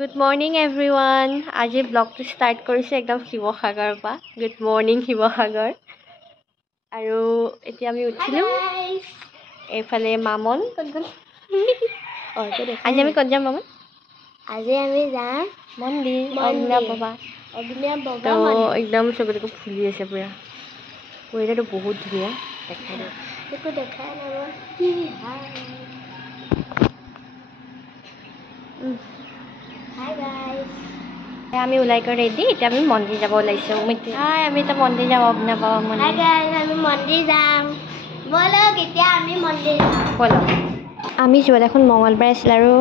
Good morning everyone. আজি ব্লগটো start কৰিছে একদম শিৱসাগৰৰ পৰা। Good morning Sivasagar. আৰু এতিয়া আমি উঠিলো। এইফালে মামন ক'ত গ'ল? আজি আমি ক'ত যাম মামন? আজি আমি যাম মন্দিৰ অগ্নিনাভ বাবা। তো একদম চকুটো ফুলি আছে পুৰা। পৰিৱেশটো বহুত ধুনীয়া। দেখাই দিওঁ। একো দেখাই নাই কি ভাল। Hi guys. আমি ওলাই কৰি ৰেডি এতিয়া আমি মন্দিৰ যাব ওলাইছো। হাই আমি এতিয়া মন্দিৰ যাম অগ্নিনাভ বাবা মন্দিৰ। হাই গাইস আমি মন্দিৰ যাম। বলক এতিয়া আমি মন্দিৰ যাম। বলক। আমি যোৱা দেখোন মঙলবাৰ আছিল আৰু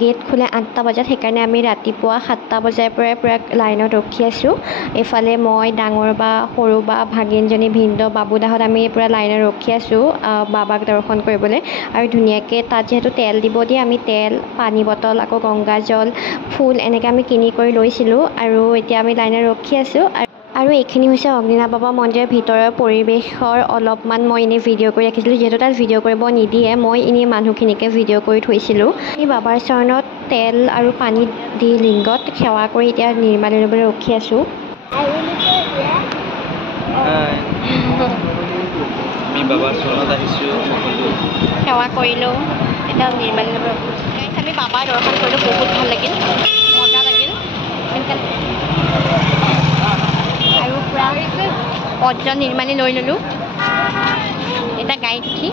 গেট খোলে 8টা বজাত সেইকাৰণে আমি ৰাতিপুৱা 7টা বজাৰ পৰাই পুৰা লাইনত ৰখি আছোঁ। এইফালে মই ডাঙৰ বা সৰু বা ভাগিনজনী ভিনদেউ বাবুদাহঁত আমি পুৰা লাইনত ৰখি আছোঁ বাবাক দৰ্শন কৰিবলৈ। আৰু ধুনীয়াকৈ তাত যিহেতু তেল দিব দিয়ে আমি তেল পানী বটল আকৌ গংগাজল ফুল এনেকৈ আমি কিনি কৰি লৈছিলোঁ আৰু এতিয়া আমি লাইনত ৰখি আছোঁ। আৰু এইখিনি হৈছে অগ্নিনাভ বাবা মন্দিৰৰ ভিতৰৰ পৰিৱেশৰ অলপমান মই এনেই ভিডিঅ' কৰি ৰাখিছিলোঁ যিহেতু তাত ভিডিঅ' কৰিব নিদিয়ে মই এনেই মানুহখিনিকে ভিডিঅ' কৰি থৈছিলোঁ। এই বাবাৰ চৰণত তেল আৰু পানী দি লিংগত সেৱা কৰি এতিয়া নিৰ্মালি ল'বলৈ ৰখি আছোঁ। আমি বাবাৰ চৰণত আহিছোঁ সেৱা কৰিলোঁ এতিয়া নিৰ্মালি ল'বলৈ আমি বাবাৰ দৰ্শন কৰিলোঁ বহুত ভাল লাগিল মজা লাগিল। আৰু পুৰা পদ্ম নিৰ্মালি লৈ ল'লোঁ। এতিয়া গাড়ীত উঠি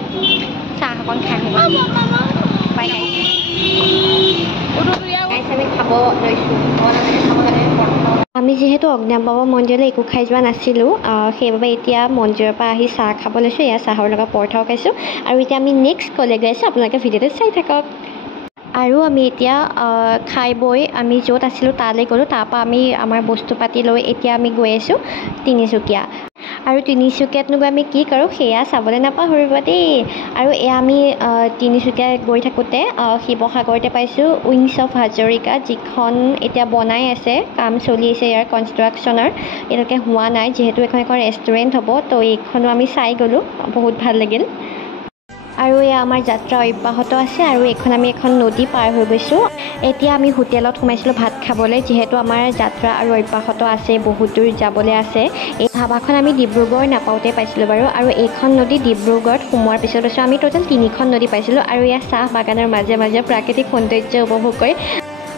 চাহ অকণ খাই আহিব বাই গাড়ীত আমি খাব লৈছোঁ। আমি যিহেতু অগ্নিনাভ বাবা মন্দিৰলৈ একো খাই যোৱা নাছিলোঁ সেইবাবে এতিয়া মন্দিৰৰ পৰা আহি চাহ খাব লৈছোঁ। এয়া চাহৰ লগত পৰঠাও খাইছোঁ আৰু এতিয়া আমি নেক্সট ক'লৈ গৈ আছোঁ আপোনালোকে ভিডিঅ'টো চাই থাকক। আৰু আমি এতিয়া খাই বৈ আমি য'ত আছিলোঁ তালৈ গ'লোঁ। তাৰপৰা আমি আমাৰ বস্তু পাতি লৈ এতিয়া আমি গৈ আছোঁ তিনিচুকীয়া। আৰু তিনিচুকীয়াতনো গৈ আমি কি কৰোঁ সেয়া চাবলৈ নাপাহৰিব দেই। আৰু এয়া আমি তিনিচুকীয়া গৈ থাকোঁতে শিৱসাগৰতে পাইছোঁ উইংছ অফ হাজৰিকা যিখন এতিয়া বনাই আছে কাম চলি আছে ইয়াৰ কনষ্ট্ৰাকশ্যনৰ এতিয়ালৈকে হোৱা নাই যিহেতু এখন ৰেষ্টুৰেণ্ট হ'ব তো এইখনো আমি চাই গ'লোঁ বহুত ভাল লাগিল। আৰু এয়া আমাৰ যাত্ৰা অব্যাহত আছে আৰু এইখন আমি এখন নদী পাৰ হৈ গৈছোঁ। এতিয়া আমি হোটেলত সোমাইছিলোঁ ভাত খাবলৈ যিহেতু আমাৰ যাত্ৰা আৰু অব্যাহত আছে বহুত দূৰ যাবলৈ আছে। এই ধাবাখন আমি ডিব্ৰুগড় নাপাওঁতে পাইছিলোঁ বাৰু আৰু এইখন নদী ডিব্ৰুগড়ত সোমোৱাৰ পিছত আমি টোটেল 3খন নদী পাইছিলোঁ। আৰু ইয়াৰ চাহ বাগানৰ মাজে মাজে প্ৰাকৃতিক সৌন্দৰ্য উপভোগ কৰি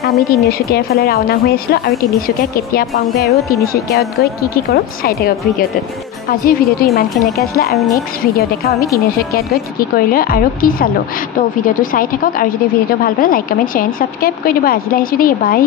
আমি তিনিচুকীয়াৰ ফালে ৰাওনা হৈ আছিলোঁ। আৰু তিনিচুকীয়া কেতিয়া পাওঁগৈ আৰু তিনিচুকীয়াত গৈ কি কৰোঁ চাই থাকক ভিডিঅ'টোত। আজিৰ ভিডিঅ'টো ইমানখিনিলৈকে আছিলে আৰু নেক্সট ভিডিঅ' দেখাওঁ আমি তিনিচুকীয়াত গৈ কি কৰিলোঁ আৰু কি চালোঁ। তো ভিডিঅ'টো চাই থাকক আৰু যদি ভিডিঅ'টো ভাল পালে like comment share and subscribe কৰি দিব। আজিলৈ আহিছোঁ দেই বাই।